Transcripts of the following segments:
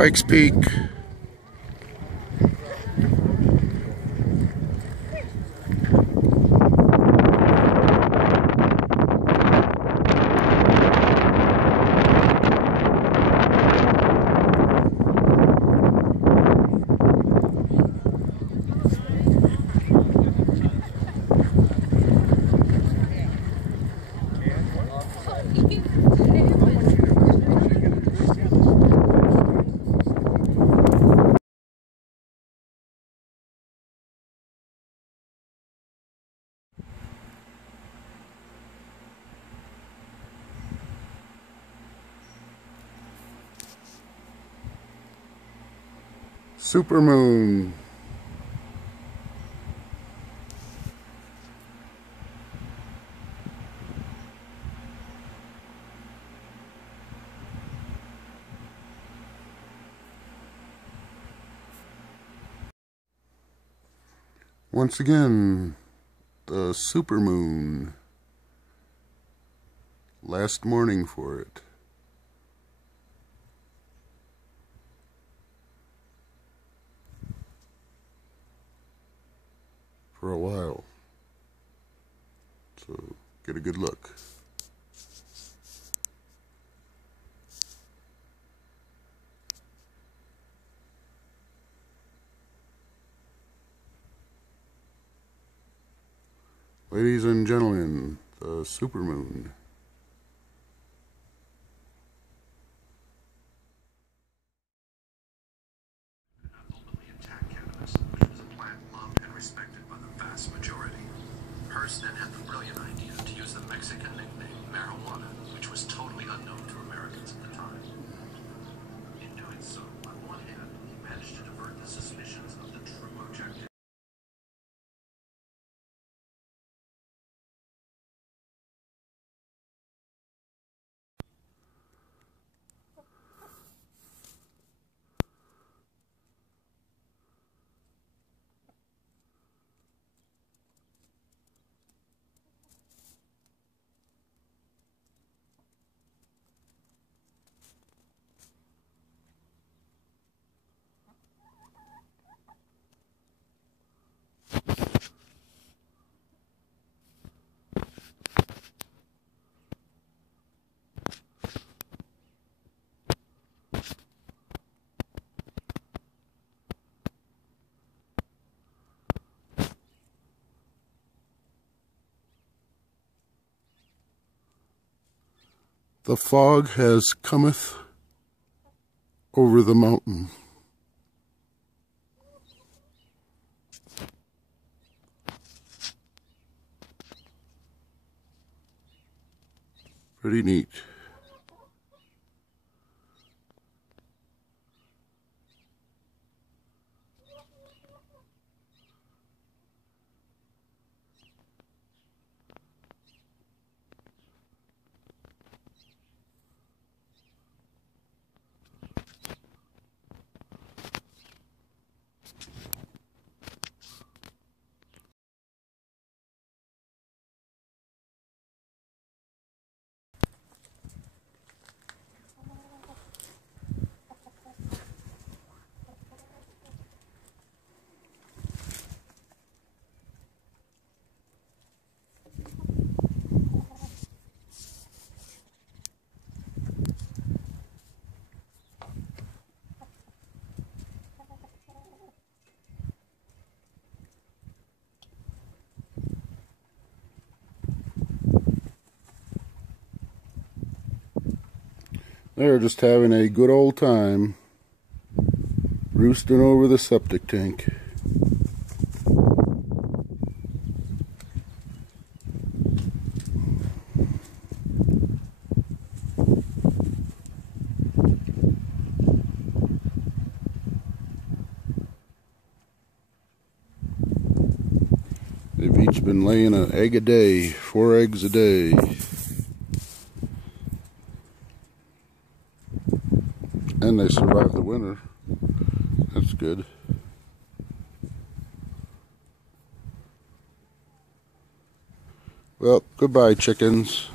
Pikes Peak. Supermoon. Once again, the supermoon. Last morning for it. For a while. So get a good look. Ladies and gentlemen, the supermoon. Openly attacked cannabis, which was a plant loved and respected by the vast majority. Hearst then had the brilliant idea to use the Mexican nickname marijuana, which was totally unknown to Americans at the time. In doing so, on one hand, he managed to divert the suspicions of the true objective. The fog has cometh over the mountain. Pretty neat. They're just having a good old time roosting over the septic tank. They've each been laying an egg a day, 4 eggs a day. And they survived the winter. That's good. Well, goodbye, chickens.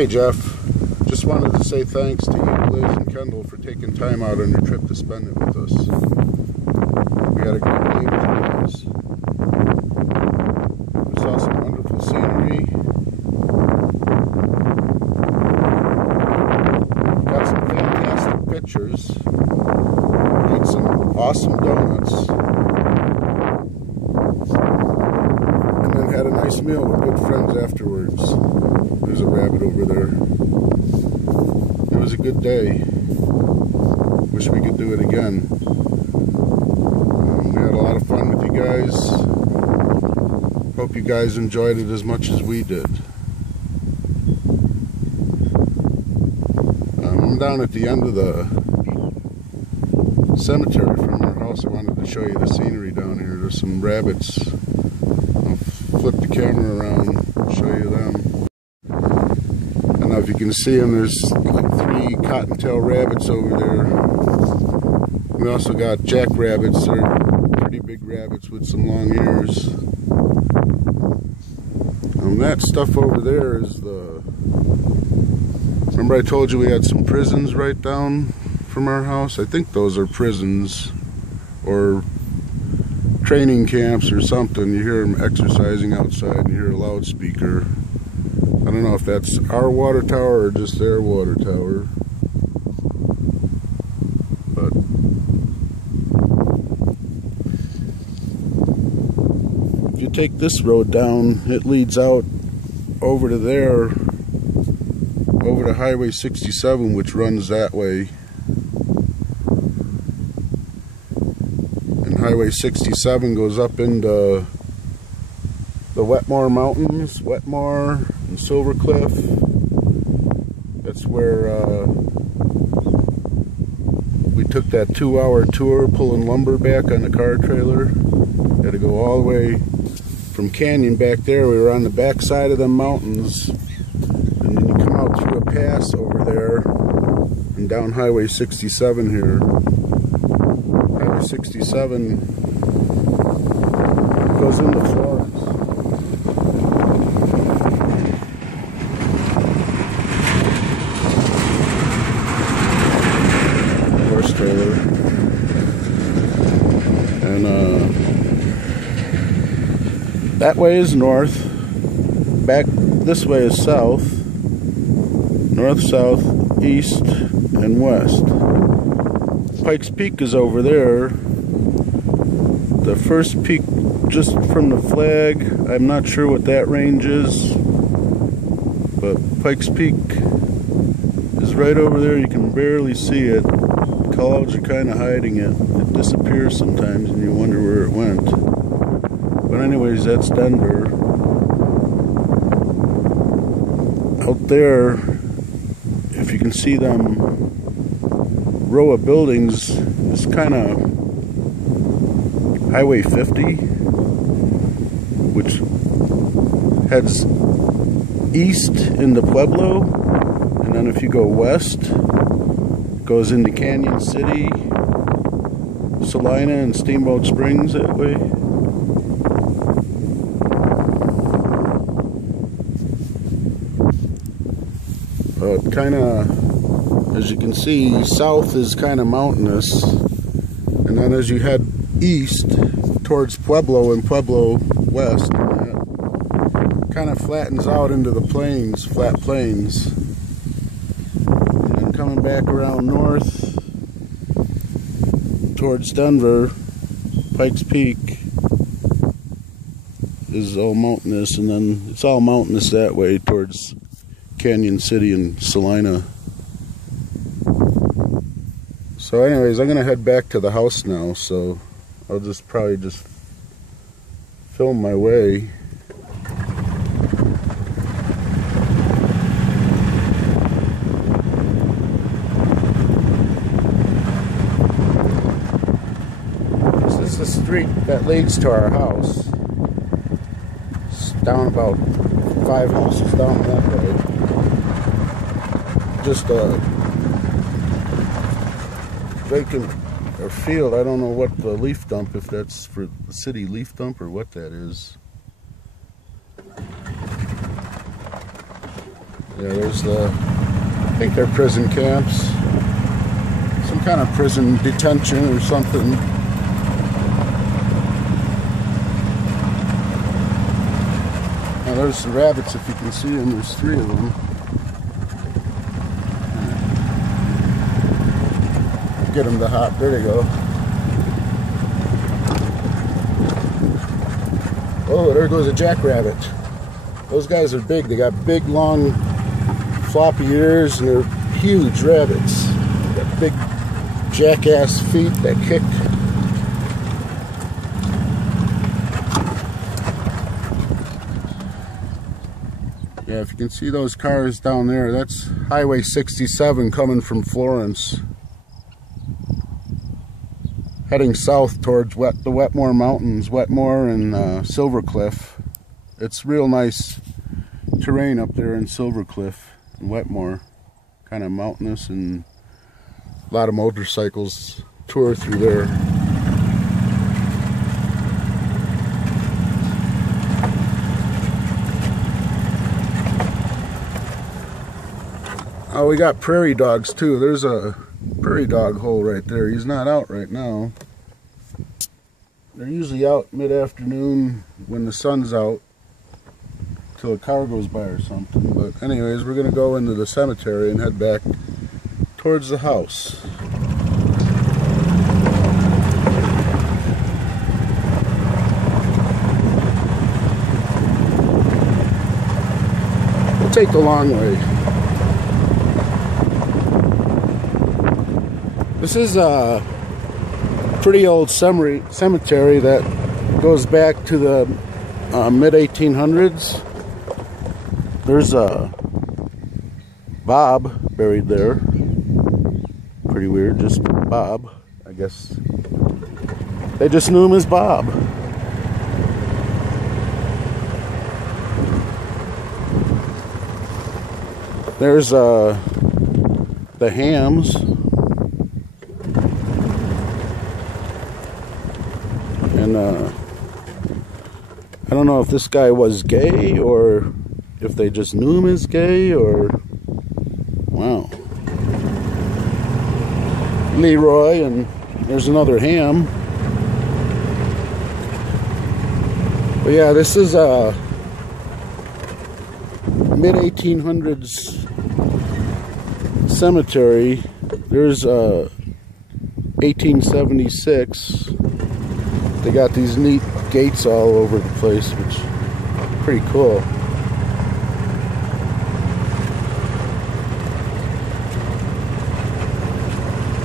Hey Jeff, just wanted to say thanks to you, Liz, and Kendall for taking time out on your trip to spend it with us. We had a great day with you guys. We saw some wonderful scenery. Got some fantastic pictures. Ate some awesome donuts. And then had a nice meal with good friends afterwards. There's a rabbit over there. It was a good day. Wish we could do it again. We had a lot of fun with you guys. Hope you guys enjoyed it as much as we did. I'm down at the end of the cemetery from our house. I wanted to show you the scenery down here. There's some rabbits. I'll flip the camera around and show you them. I don't know if you can see them. There's like 3 cottontail rabbits over there. We also got jackrabbits. They're pretty big rabbits with some long ears. That stuff over there is the... Remember I told you we had some prisons right down from our house? I think those are prisons or training camps or something. You hear them exercising outside and you hear a loudspeaker. I don't know if that's our water tower or just their water tower. But if you take this road down, it leads out over to there, over to Highway 67, which runs that way. And Highway 67 goes up into the Wetmore Mountains, Wetmore and Silver Cliff. That's where we took that 2-hour tour pulling lumber back on the car trailer. Had to go all the way from Canyon back there. We were on the back side of the mountains, and then you come out through a pass over there and down Highway 67 here. Highway 67 goes into Florence. Horse trailer. And that way is north, back this way is south, north, south, east, and west. Pikes Peak is over there. The first peak just from the flag, I'm not sure what that range is, but Pikes Peak is right over there. You can barely see it. The clouds are kind of hiding it. It disappears sometimes and you wonder where it went. But anyways, that's Denver. Out there, if you can see them row of buildings, it's kind of Highway 50, which heads east into Pueblo, and then if you go west, it goes into Canyon City, Salina, and Steamboat Springs that way. But kind of, as you can see, south is kind of mountainous, and then as you head east towards Pueblo and Pueblo west, it kind of flattens out into the plains, flat plains. And then coming back around north towards Denver, Pikes Peak is all mountainous, and then it's all mountainous that way towards Canyon City and Salina. So anyways, I'm gonna head back to the house now, so I'll probably just film my way. This is the street that leads to our house. It's down about 5 houses down that way. Just a vacant or field. I don't know what the leaf dump, if that's for the city leaf dump or what that is. Yeah, there's the, I think they're prison camps. Some kind of prison detention or something. Now there's the rabbits, if you can see them. There's 3 of them. Get them to hop. There they go. Oh, there goes a jackrabbit. Those guys are big. They got big, long, floppy ears, and they're huge rabbits. They got big jackass feet that kick. Yeah, if you can see those cars down there, that's Highway 67 coming from Florence, heading south towards the Wetmore Mountains, Wetmore and Silver Cliff. It's real nice terrain up there in Silver Cliff and Wetmore, kind of mountainous, and a lot of motorcycles tour through there. Oh, we got prairie dogs too. There's a prairie dog hole right there. He's not out right now. They're usually out mid-afternoon when the sun's out, till a car goes by or something. But anyways, we're gonna go into the cemetery and head back towards the house. We'll take the long way. This is a pretty old cemetery that goes back to the mid-1800s. There's a Bob buried there. Pretty weird, just Bob. I guess they just knew him as Bob. There's the Hams. And I don't know if this guy was gay or if they just knew him as gay, or wow. Leroy, and there's another Ham. But yeah, this is a mid-1800s cemetery. There's 1876. They got these neat gates all over the place, which is pretty cool.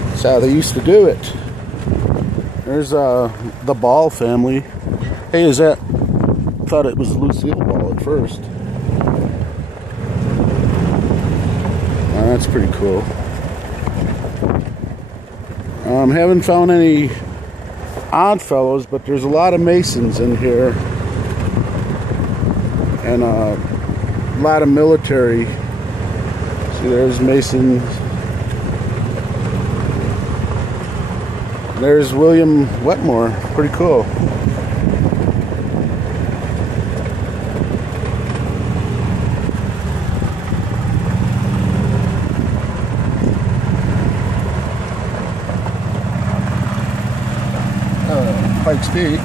That's how they used to do it. There's the Ball family. Hey, is that? Thought it was Lucille Ball at first. That's pretty cool. Haven't found any Oddfellows, but there's a lot of Masons in here, and a lot of military. See, there's Masons. There's William Wetmore. Pretty cool. Pikes Peak.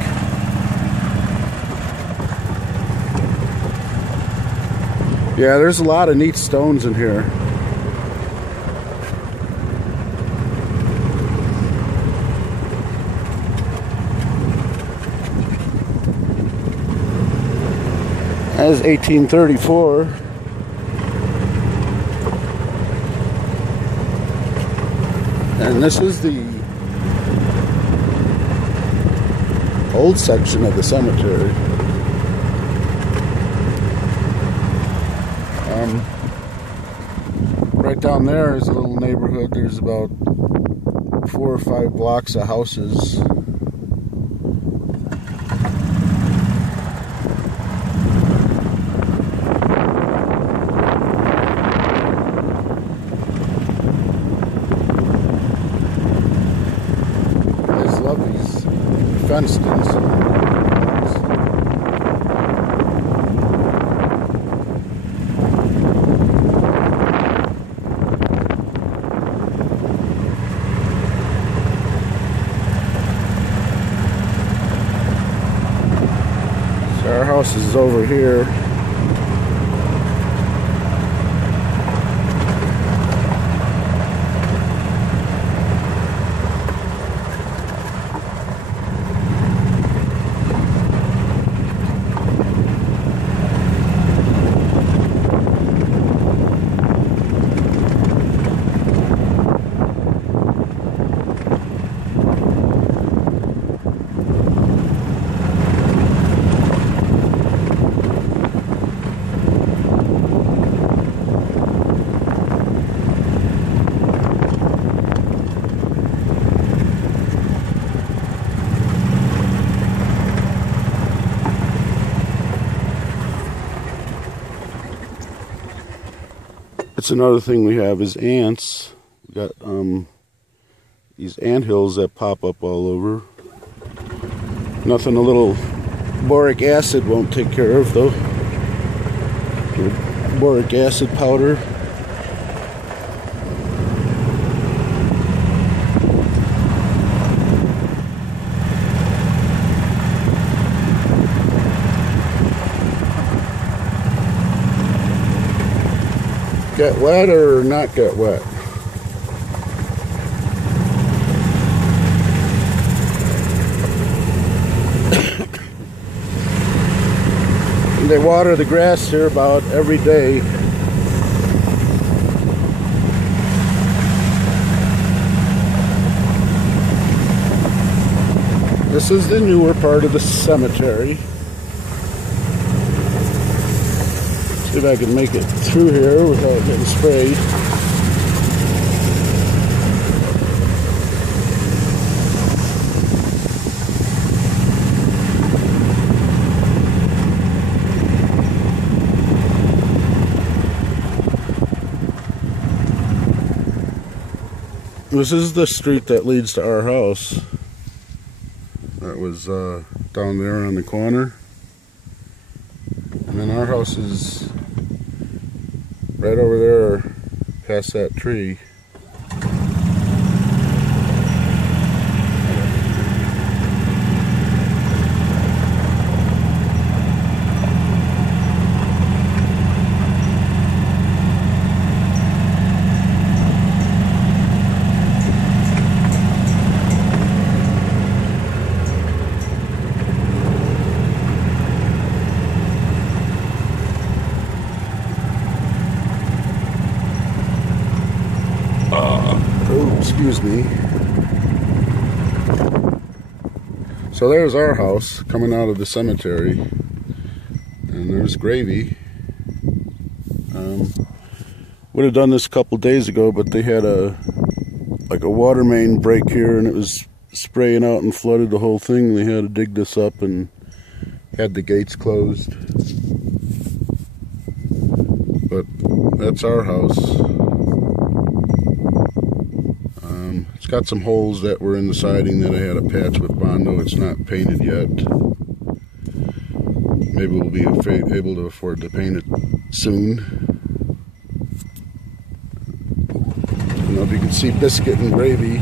Yeah, there's a lot of neat stones in here. That is 1834. And this is the old section of the cemetery. Right down there is a little neighborhood. There's about 4 or 5 blocks of houses. I just love these fenced-in cemeteries. Our house is over here. That's another thing we have is ants. We got these ant hills that pop up all over. Nothing a little boric acid won't take care of though. Boric acid powder. Get wet or not get wet? They water the grass here about every day. This is the newer part of the cemetery. See if I can make it through here without getting sprayed. This is the street that leads to our house. That was down there on the corner. And then our house is right over there past that tree. Oh, excuse me. So there's our house coming out of the cemetery, and there's Gravy. Would have done this a couple days ago, but they had a water main break here, and it was spraying out and flooded the whole thing. They had to dig this up and had the gates closed. But that's our house. It's got some holes that were in the siding that I had to patch with Bondo. It's not painted yet. Maybe we'll be able to afford to paint it soon. I don't know if you can see Biscuit and Gravy.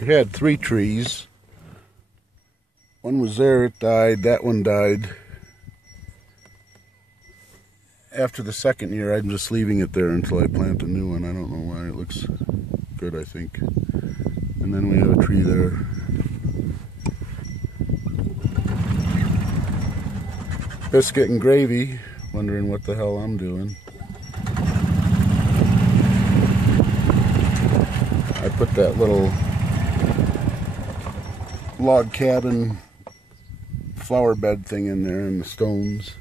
We had 3 trees. One was there, it died. That one died. After the second year, I'm just leaving it there until I plant a new one. I don't know why. It looks good, I think. And then we have a tree there. Biscuit and Gravy, wondering what the hell I'm doing. I put that little log cabin flower bed thing in there and the stones.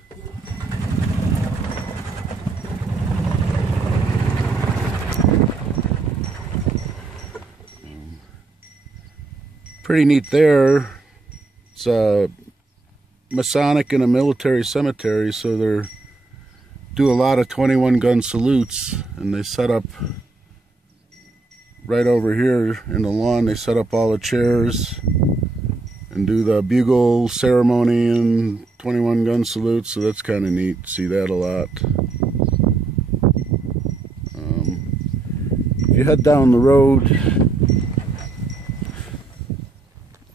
Pretty neat there. It's a Masonic and a military cemetery, so they do a lot of 21 gun salutes, and they set up right over here in the lawn. They set up all the chairs and do the bugle ceremony and 21 gun salutes, so that's kind of neat. See that a lot. if you head down the road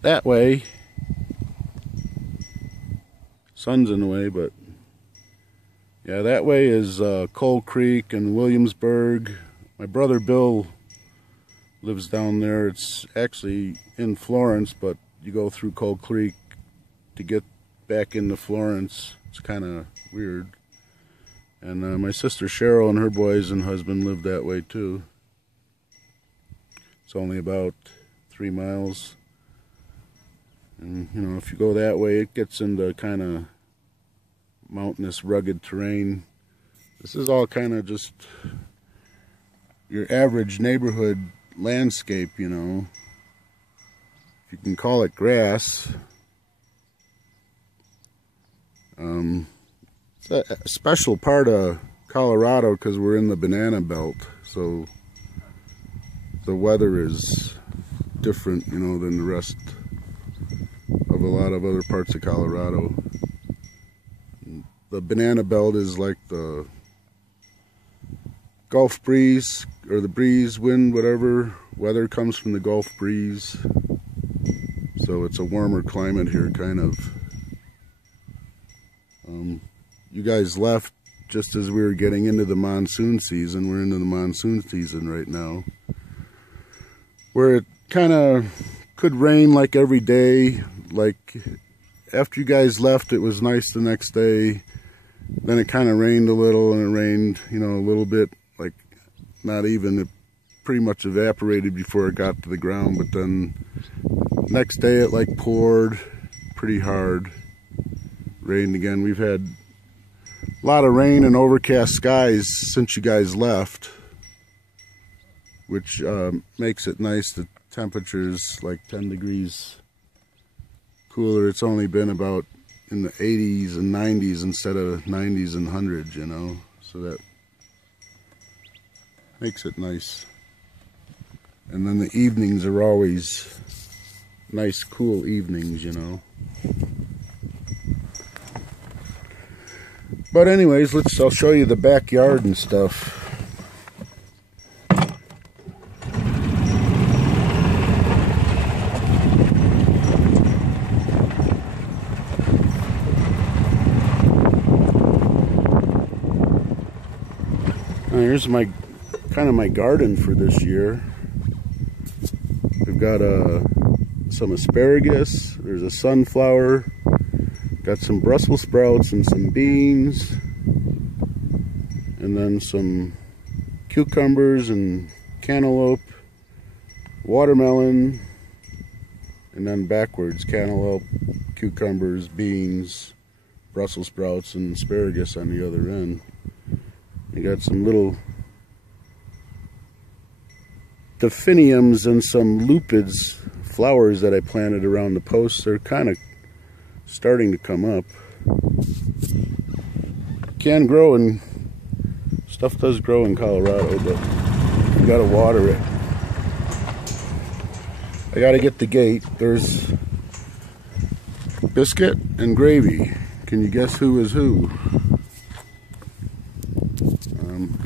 that way, sun's in the way, but yeah, that way is Coal Creek and Williamsburg. My brother Bill lives down there. It's actually in Florence, but you go through Coal Creek to get back into Florence. It's kind of weird. And my sister Cheryl and her boys and husband live that way too. It's only about 3 miles. And you know, if you go that way, it gets into kind of mountainous, rugged terrain. This is all kind of just your average neighborhood landscape, you know. If you can call it grass. It's a special part of Colorado because we're in the banana belt, so the weather is different, you know, than the rest of a lot of other parts of Colorado. The banana belt is like the Gulf breeze, or the breeze, wind, whatever. Weather comes from the Gulf breeze. So it's a warmer climate here, kind of. You guys left just as we were getting into the monsoon season. We're into the monsoon season right now, where it kind of could rain like every day. Like after you guys left, it was nice the next day. Then it kind of rained a little, and it rained, you know, a little bit, like not even, it pretty much evaporated before it got to the ground. But then next day it like poured pretty hard, rained again. We've had a lot of rain and overcast skies since you guys left, which makes it nice. The temperature's like 10 degrees cooler. It's only been about in the 80s and 90s instead of 90s and 100s, you know, so that makes it nice. And then the evenings are always nice, cool evenings, you know. But anyways, I'll show you the backyard and stuff. Here's my kind of my garden for this year. We've got some asparagus, there's a sunflower, got some Brussels sprouts and some beans, and then some cucumbers and cantaloupe, watermelon, and then backwards, cantaloupe, cucumbers, beans, Brussels sprouts, and asparagus on the other end. You got some little delphiniums and some lupids, flowers that I planted around the posts. They're kind of starting to come up. Can grow, and stuff does grow in Colorado, but you gotta water it. I gotta get the gate. There's Biscuit and Gravy. Can you guess who is who?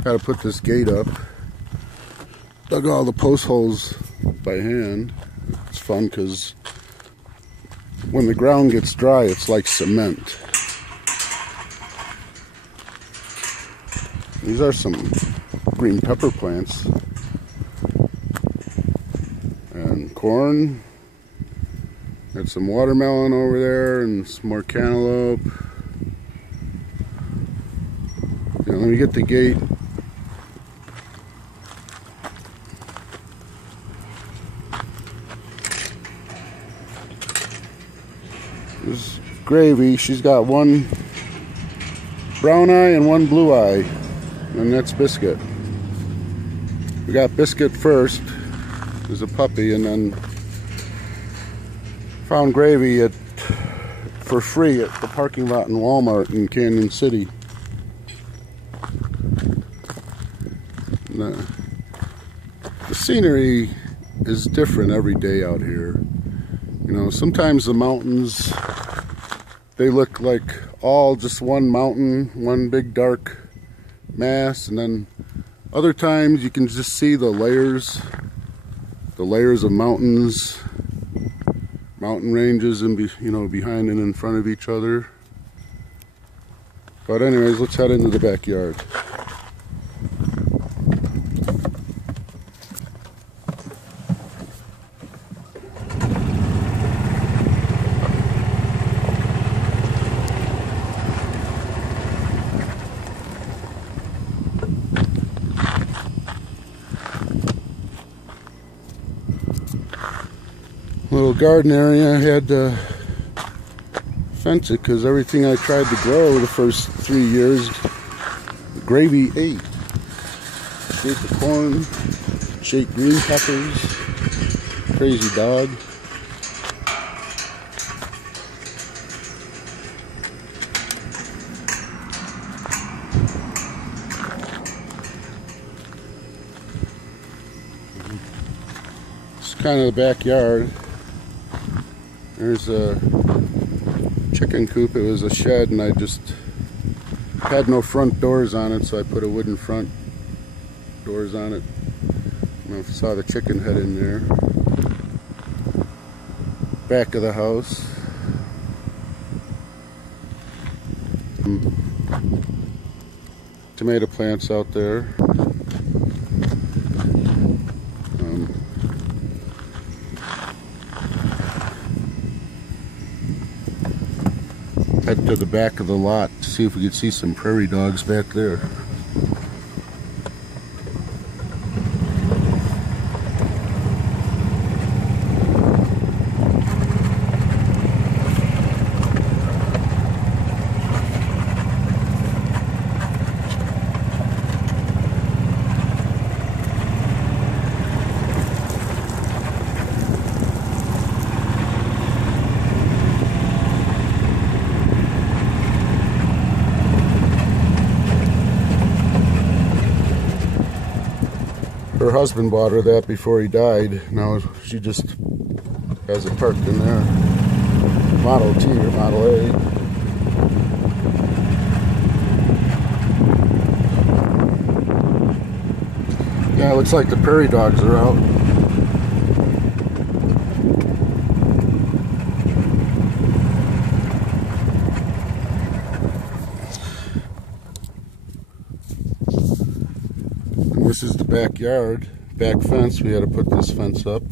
Gotta put this gate up. Dug all the post holes by hand. It's fun because when the ground gets dry, it's like cement. These are some green pepper plants. And corn. Got some watermelon over there and some more cantaloupe. Now, let me get the gate. This is Gravy. She's got one brown eye and one blue eye, and that's Biscuit. We got Biscuit first as a puppy, and then found Gravy for free at the parking lot in Walmart in Canyon City. And, the scenery is different every day out here. You know, sometimes the mountains, they look like all just one mountain, one big dark mass, and then Other times you can just see the layers of mountains, mountain ranges, and behind and in front of each other. But anyways, let's head into the backyard. Little garden area. I had to fence it because everything I tried to grow the first 3 years, gravy ate. Ate the corn, ate green peppers. Crazy dog. It's kind of the backyard. There's a chicken coop. It was a shed and I just had no front doors on it, so I put a wooden front doors on it. I don't know if you saw the chicken head in there. Back of the house. Tomato plants out there. Head to the back of the lot to see if we could see some prairie dogs back there. Her husband bought her that before he died. Now she just has it parked in there. Model T or Model A. Yeah, it looks like the prairie dogs are out. This is the backyard, back fence. We had to put this fence up.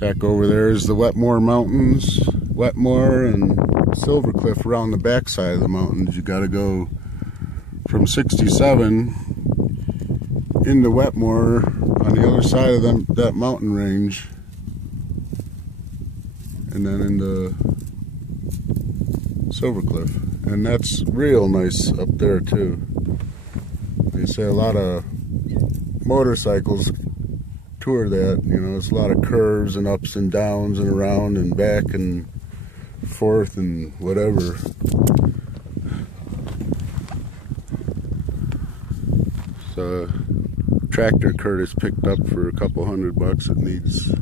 Back over there is the Wetmore Mountains, Wetmore and Silvercliff around the back side of the mountains. You got to go from 67 into Wetmore on the other side of that mountain range, and then into Silvercliff. And that's real nice up there too. They say a lot of motorcycles tour that, it's a lot of curves and ups and downs and around and back and forth and whatever. So tractor Curtis picked up for a couple $100. It needs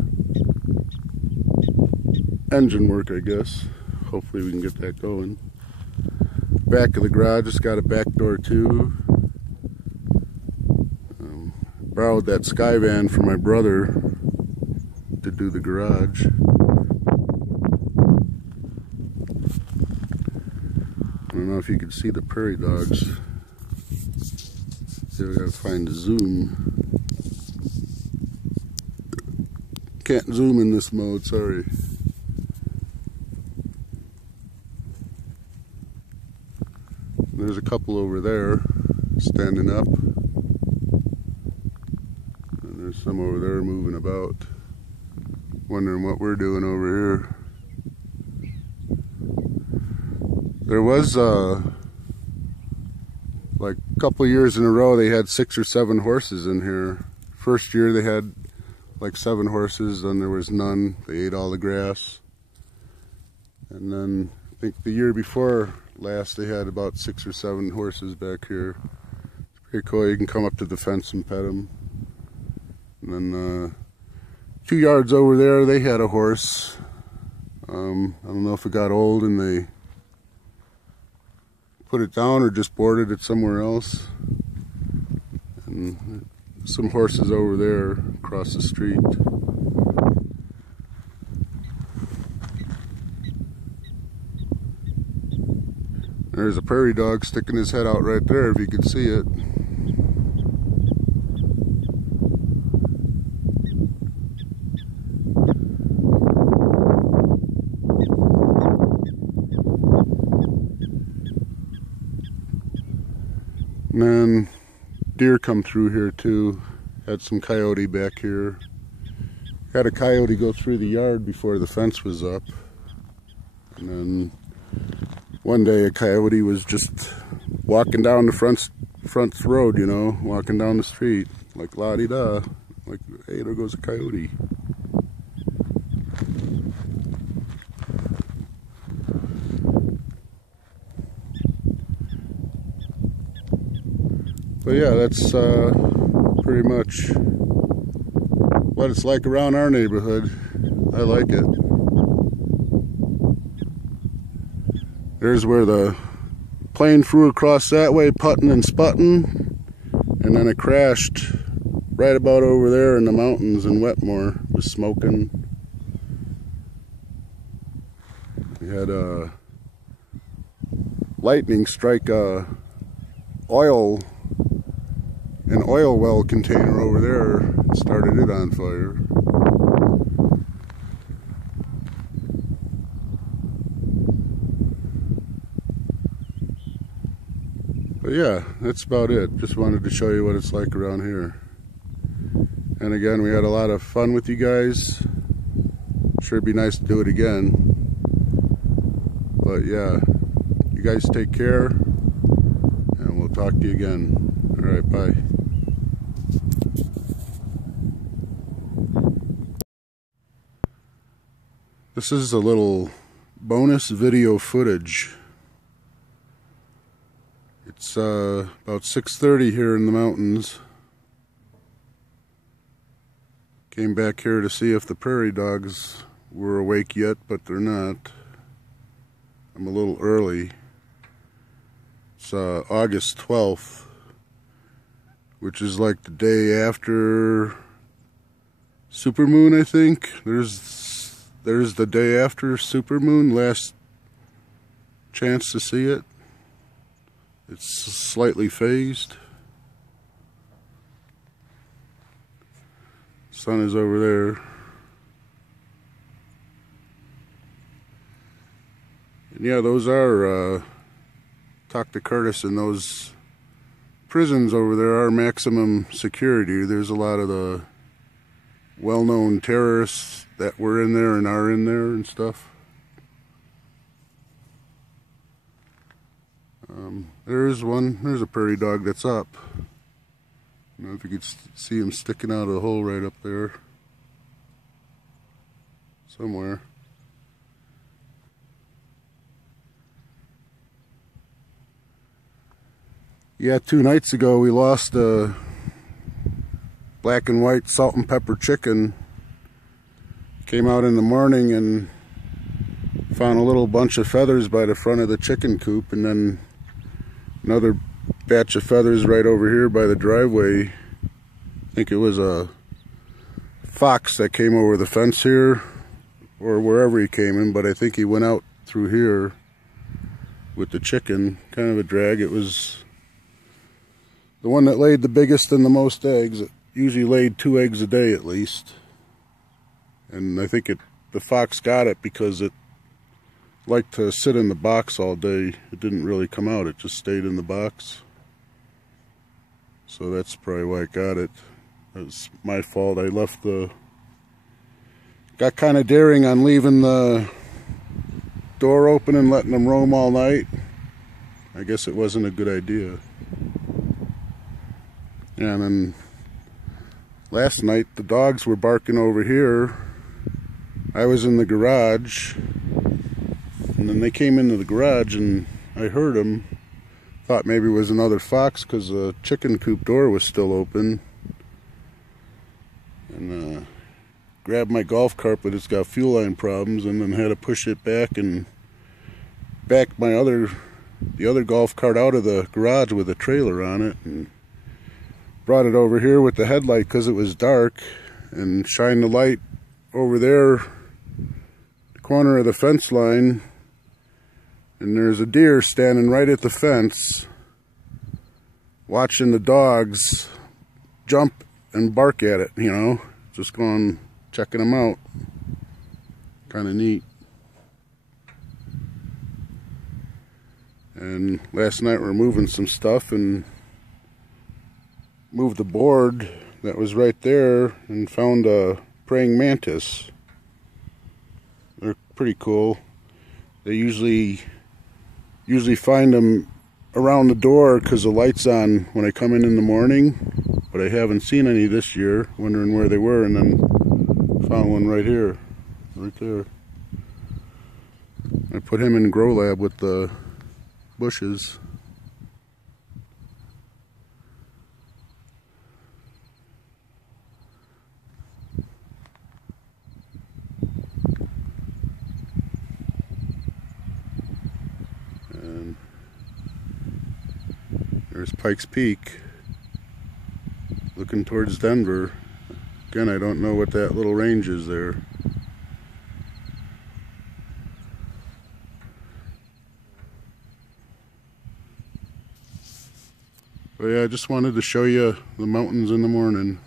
engine work, I guess. Hopefully we can get that going. Back of the garage, it's got a back door too. Borrowed that Skyvan from my brother to do the garage. I don't know if you can see the prairie dogs. So we gotta find the zoom. Can't zoom in this mode, sorry. There's a couple over there standing up, and there's some over there moving about, wondering what we're doing over here. There was like a couple of years in a row they had 6 or 7 horses in here. First year they had like 7 horses, then there was none. They ate all the grass. And then I think the year before last they had about 6 or 7 horses back here. It's pretty cool. You can come up to the fence and pet them. And then 2 yards over there they had a horse. I don't know if it got old and they put it down or just boarded it somewhere else. And some horses over there across the street. There's a prairie dog sticking his head out right there if you could see it. And then deer come through here too. Had some coyote back here. Had a coyote go through the yard before the fence was up. And then one day a coyote was just walking down the front road, you know, walking down the street, like la-di-da, like, hey, there goes a coyote. But yeah, that's pretty much what it's like around our neighborhood. I like it. There's where the plane flew across that way, putting and sputting, and then it crashed right about over there in the mountains in Wetmore. It was smoking. We had a lightning strike an oil well container over there and started it on fire. But yeah, that's about it. Just wanted to show you what it's like around here. And again, we had a lot of fun with you guys. Sure, it'd be nice to do it again. But yeah, you guys take care, and we'll talk to you again. All right, bye. This is a little bonus video footage. It's about 6:30 here in the mountains. Came back here to see if the prairie dogs were awake yet, but they're not. I'm a little early. It's August 12th, which is like the day after supermoon, I think. There's the day after supermoon, last chance to see it. It's slightly phased. Sun is over there. And yeah, those are, talk to Curtis, and those prisons over there are maximum security. There's a lot of the well-known terrorists that were in there and are in there and stuff. There's a prairie dog that's up. I don't know if you could see him sticking out of the hole right up there. Somewhere. Yeah, 2 nights ago we lost a black and white salt and pepper chicken. Came out in the morning and found a little bunch of feathers by the front of the chicken coop, and then another batch of feathers right over here by the driveway. I think it was a fox that came over the fence here, or wherever he came in, but I think he went out through here with the chicken. Kind of a drag. It was the one that laid the biggest and the most eggs. It usually laid 2 eggs a day at least. And I think the fox got it because it liked to sit in the box all day. It didn't really come out, it just stayed in the box. So that's probably why it got it. It was my fault. I got kind of daring on leaving the door open and letting them roam all night. I guess it wasn't a good idea. Yeah, and then last night the dogs were barking over here. I was in the garage, and then they came into the garage and I heard them. Thought maybe it was another fox because the chicken coop door was still open. And grabbed my golf cart, but it's got fuel line problems, and then had to push it back and back my other the other golf cart out of the garage with a trailer on it and brought it over here with the headlight because it was dark, and shined the light over there, the corner of the fence line, and there's a deer standing right at the fence watching the dogs jump and bark at it, you know, just going checking them out. Kind of neat. And last night we were moving some stuff and moved the board that was right there and found a praying mantis. They're pretty cool. They usually find them around the door because the light's on when I come in the morning, but I haven't seen any this year, wondering where they were, and then found one right here, right there. I put him in Grow Lab with the bushes. And there's Pikes Peak looking towards Denver. Again, I don't know what that little range is there. But yeah, I just wanted to show you the mountains in the morning.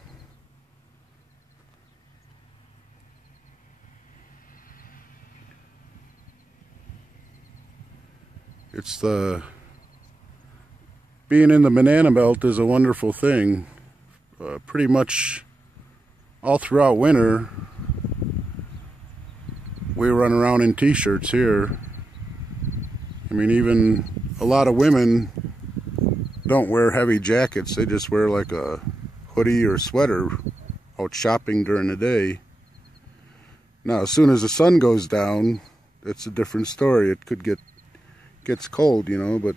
It's being in the banana belt is a wonderful thing. Pretty much all throughout winter, we run around in t-shirts here. I mean, even a lot of women don't wear heavy jackets. They just wear like a hoodie or sweater out shopping during the day. Now, as soon as the sun goes down, it's a different story. It could gets cold, you know, but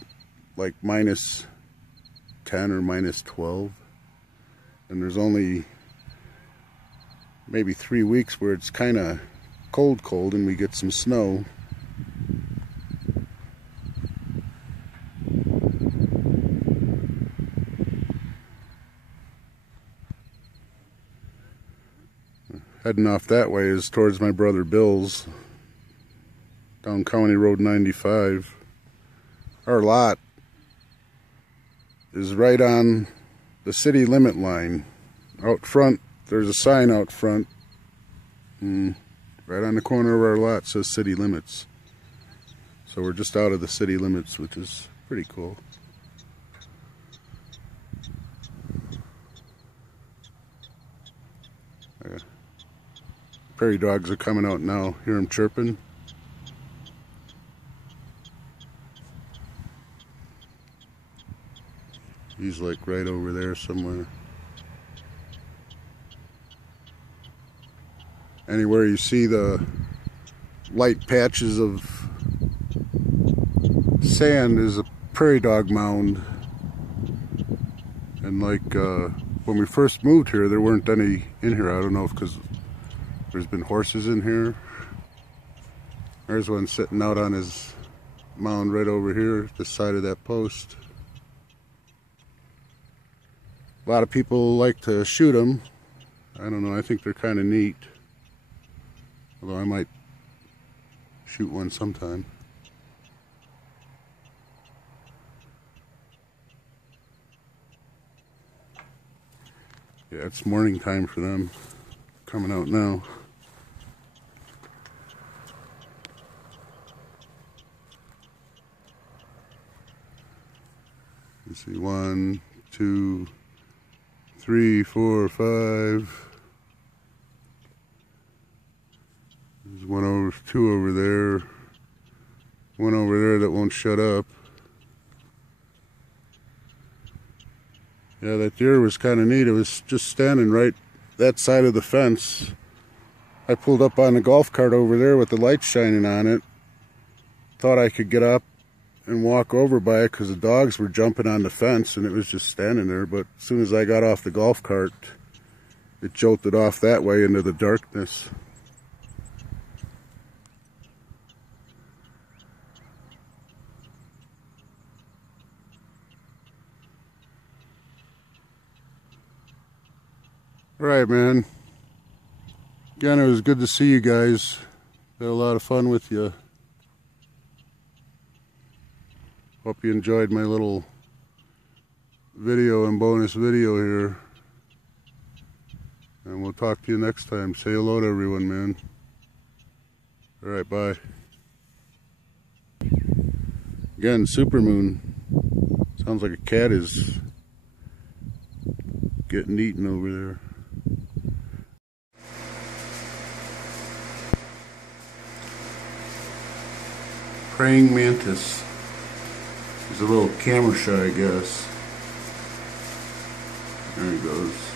like minus 10 or minus 12. And there's only maybe 3 weeks where it's kind of cold and we get some snow. Heading off that way is towards my brother Bill's, down County Road 95. Our lot is right on the city limit line. Out front, there's a sign out front. Right on the corner of our lot says city limits. So we're just out of the city limits, which is pretty cool. Prairie dogs are coming out now. Hear them chirping. He's like right over there somewhere. Anywhere you see the light patches of sand is a prairie dog mound. And like when we first moved here, there weren't any in here. I don't know if because there's been horses in here. There's one sitting out on his mound right over here, this side of that post. A lot of people like to shoot them. I don't know, I think they're kind of neat. Although I might shoot one sometime. Yeah, it's morning time for them. Coming out now. You see 1, 2, 3, 4, 5. There's one over, 2 over there. One over there that won't shut up. Yeah, that deer was kind of neat. It was just standing right that side of the fence. I pulled up on the golf cart over there with the light shining on it. Thought I could get up and walk over by it because the dogs were jumping on the fence and it was just standing there. But as soon as I got off the golf cart, it jolted off that way into the darkness. Alright, man. Again, it was good to see you guys. Had a lot of fun with you. Hope you enjoyed my little video and bonus video here. And we'll talk to you next time. Say hello to everyone, man. Alright, bye. Again, supermoon. Sounds like a cat is getting eaten over there. Praying mantis. He's a little camera shy, I guess. There he goes.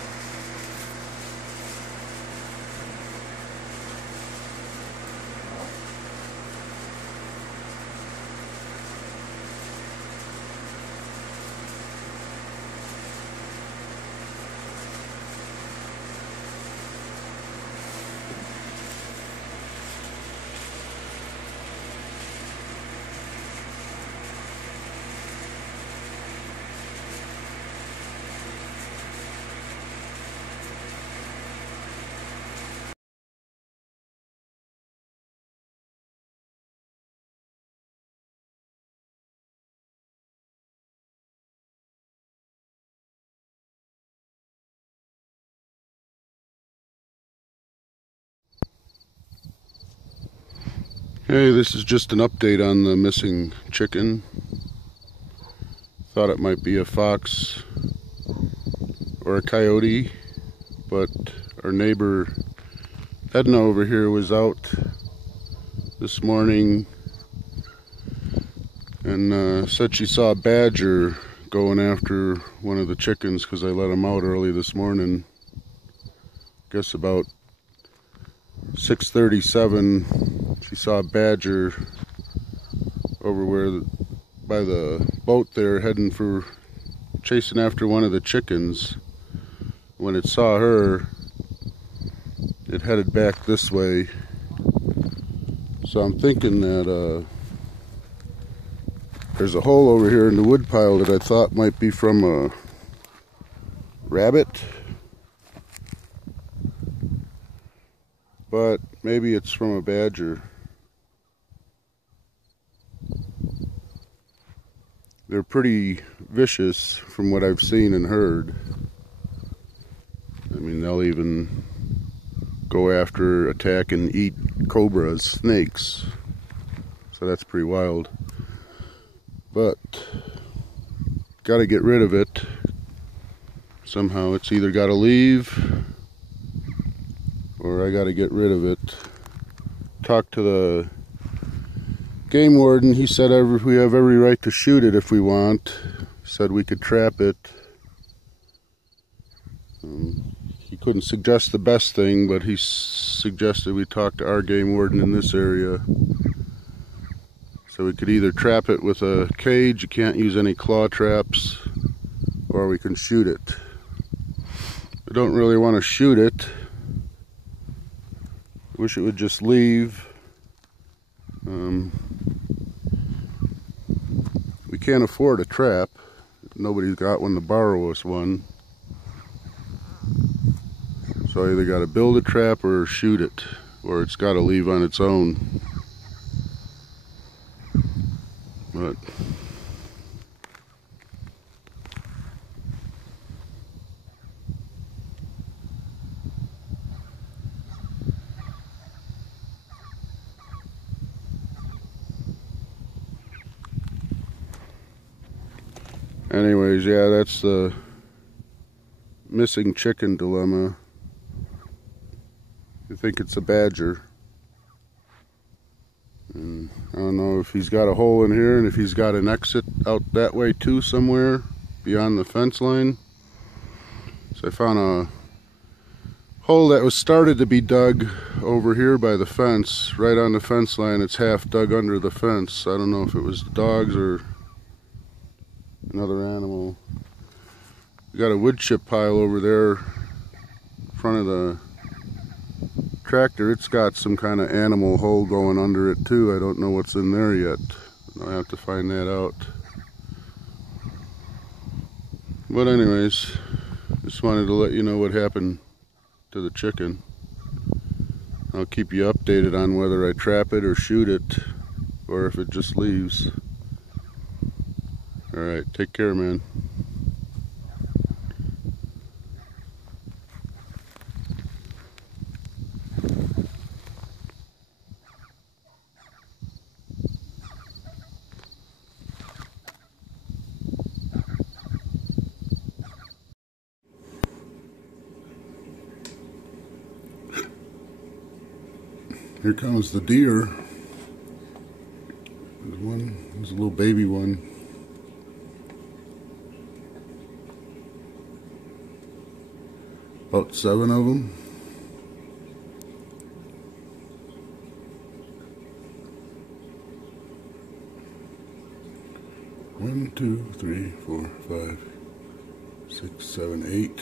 Hey, this is just an update on the missing chicken. Thought it might be a fox or a coyote, but our neighbor Edna over here was out this morning and said she saw a badger going after one of the chickens because I let him out early this morning. Guess about 6:37. She saw a badger over where by the boat there chasing after one of the chickens. When it saw her, it headed back this way. So I'm thinking that there's a hole over here in the woodpile that I thought might be from a rabbit, but maybe it's from a badger. They're pretty vicious from what I've seen and heard. I mean, they'll even go after, attack, and eat cobras, snakes. So that's pretty wild. But gotta get rid of it somehow. It's either gotta leave or I gotta get rid of it. Talked to the game warden. He said we have every right to shoot it if we want. Said we could trap it. He couldn't suggest the best thing, but he suggested we talk to our game warden in this area. So we could either trap it with a cage, you can't use any claw traps, or we can shoot it. I don't really want to shoot it. I wish it would just leave. We can't afford a trap. Nobody's got one to borrow us one. So I either got to build a trap or shoot it, or it's got to leave on its own. But anyways, yeah, that's the missing chicken dilemma. I think it's a badger. And I don't know if he's got a hole in here and if he's got an exit out that way too somewhere beyond the fence line. So I found a hole that was started to be dug over here by the fence, right on the fence line. It's half dug under the fence. I don't know if it was the dogs or another animal. We got a wood chip pile over there in front of the tractor. It's got some kind of animal hole going under it too. I don't know what's in there yet. I'll have to find that out. But anyways, just wanted to let you know what happened to the chicken. I'll keep you updated on whether I trap it or shoot it, or if it just leaves. Alright, take care, man. Here comes the deer. There's a little baby one. About 7 of them. One, 2, 3, 4, 5, 6, 7, 8.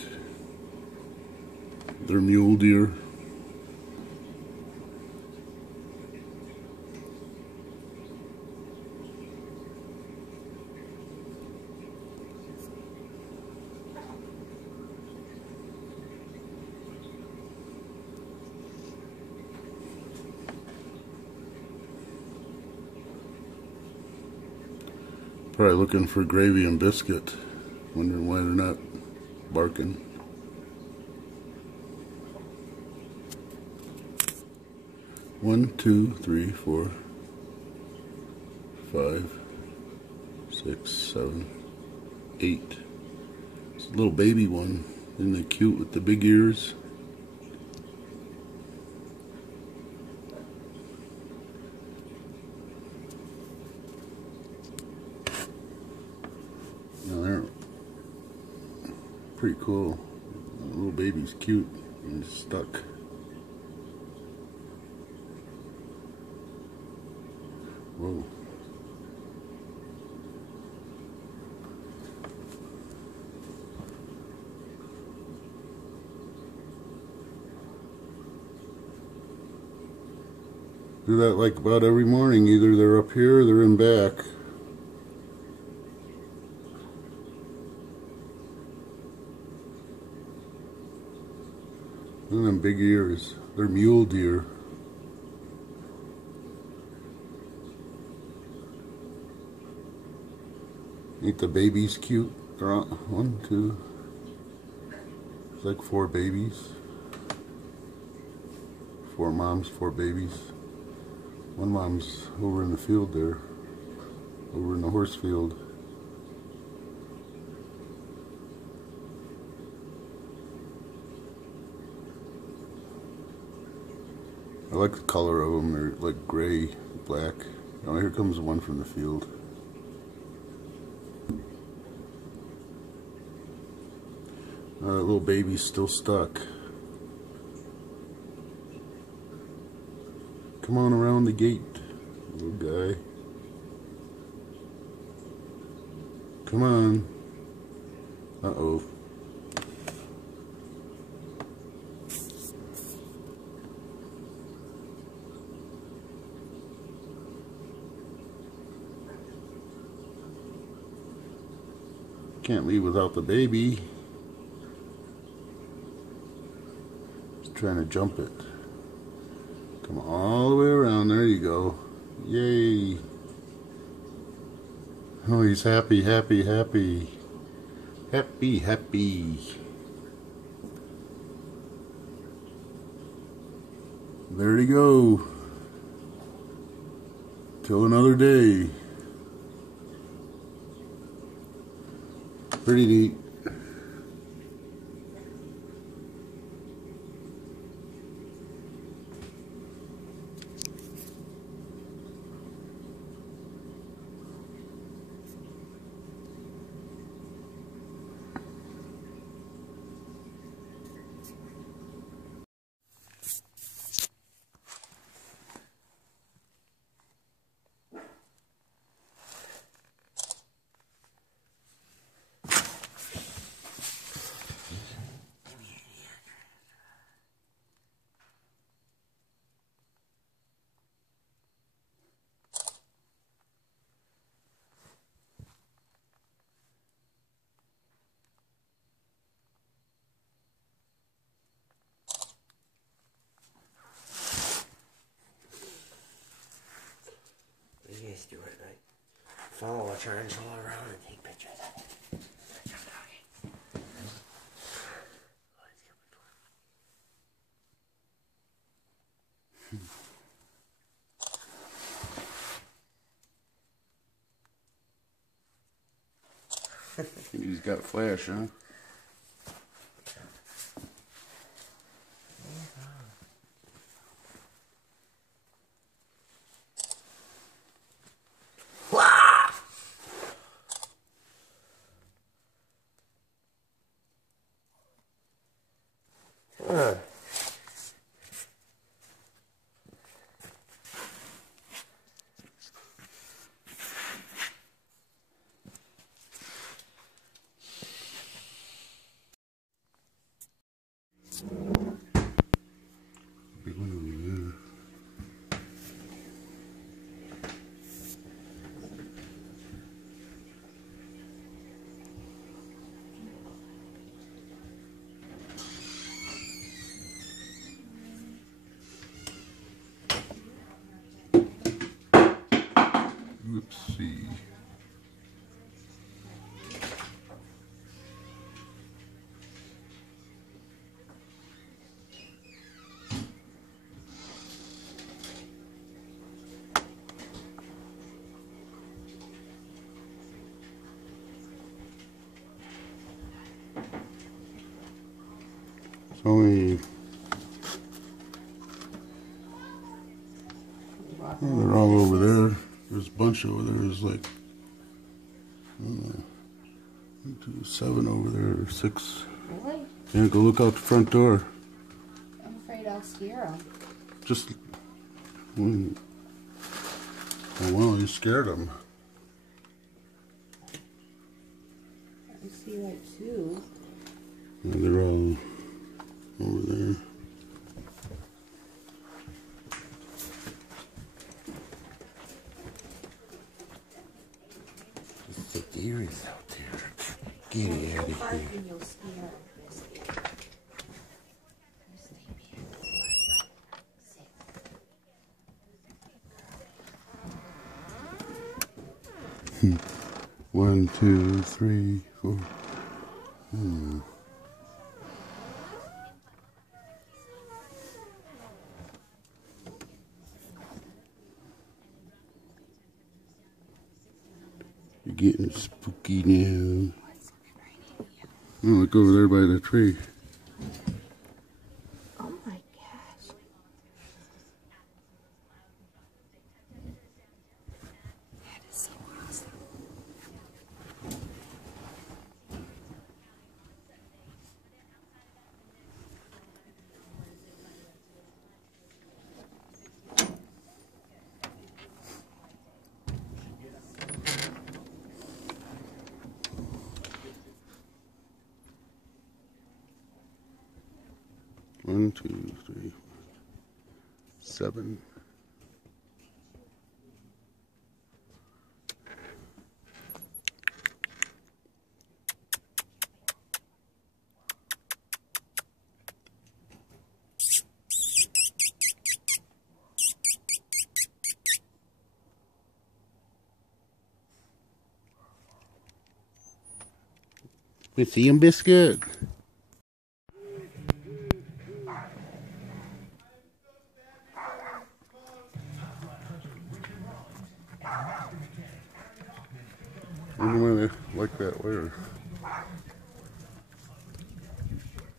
They're mule deer. Probably looking for gravy and biscuit, wondering why they're not barking. One, 2, 3, 4, 5, 6, 7, 8. It's a little baby one. Isn't they cute with the big ears? Now they're pretty cool. The little baby's cute and he's stuck. Whoa. Do that like about every morning. Either they're up here or they're in back. Look at them big ears. They're mule deer. Ain't the babies cute? They're on 1, 2. It's like 4 babies. 4 moms, 4 babies. One mom's over in the field there. Over in the horse field. I like the color of them. They're like gray, black. Oh, here comes one from the field. That little baby's still stuck. Come on around the gate, little guy. Come on. Uh-oh. Can't leave without the baby. Just trying to jump it. Come all the way around. There you go. Yay. Oh, he's happy, happy, happy. Happy, happy. There you go. Till another day. Pretty neat. guys do it. I follow a tarantula around and take pictures of it. He's got flash, huh? Let's see. It's only... Oh, they're all over there. There's a bunch over there. There's like 1, 2, 7 over there, or 6. Really? Yeah, go look out the front door. I'm afraid I'll scare them. Just... Oh, well, you scared them. I see like 2. Yeah, they're all over there. The deer is out there. Get out of here. You'll scare them. 1, 2, 3, 4. You're getting spooky now. Oh, look over there by the tree. Oh my gosh. That is so awesome. One, 2, 3, 7. We see him, Biscuit. I don't know why they like that wire. I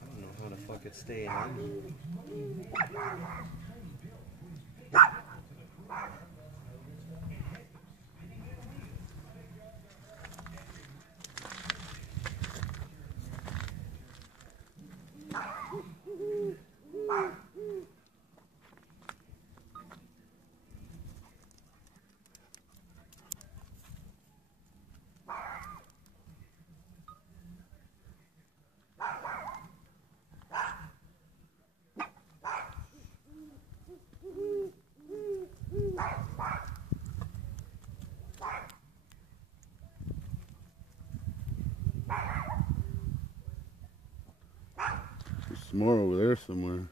don't know how the fuck it's staying in. There's some more over there somewhere.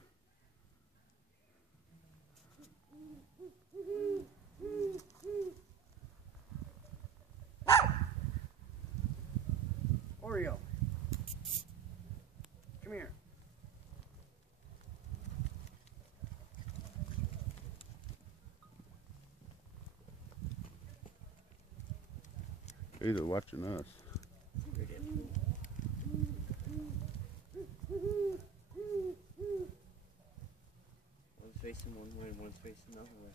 Hey, they're watching us. One's facing one way and one's facing another way.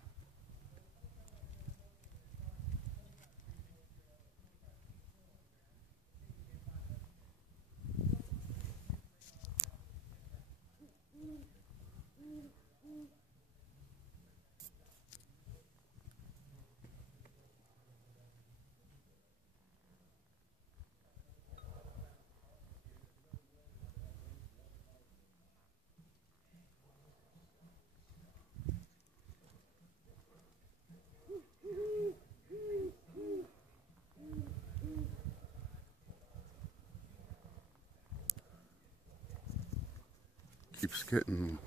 Keeps getting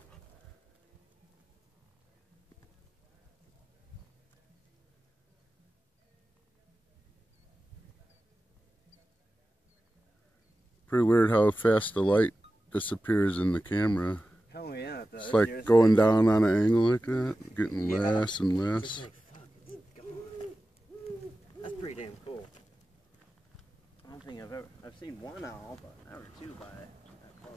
pretty weird how fast the light disappears in the camera. Oh yeah. It's like going down on an angle like that, getting less and less. That's pretty damn cool. I don't think I've seen one owl, but never two by that close.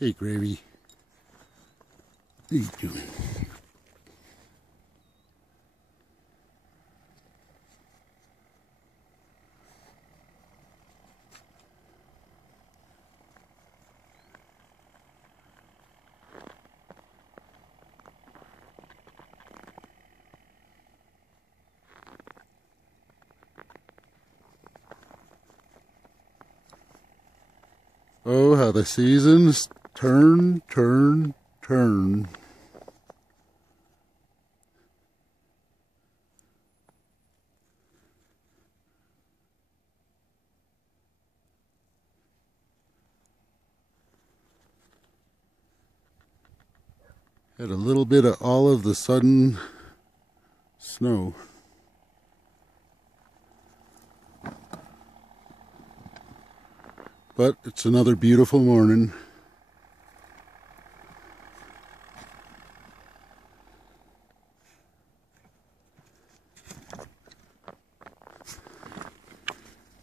Hey, Gravy. What are you doing? Oh, how the seasons turn. Had a little bit of all of the sudden snow. But it's another beautiful morning.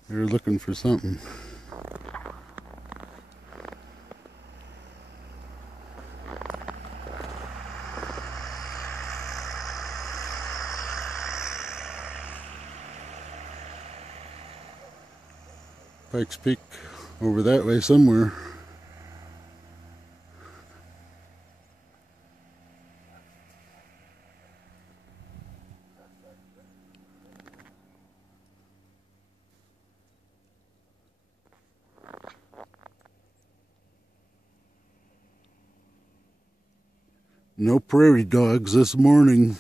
They're looking for something. Pikes Peak over that way somewhere. No prairie dogs this morning.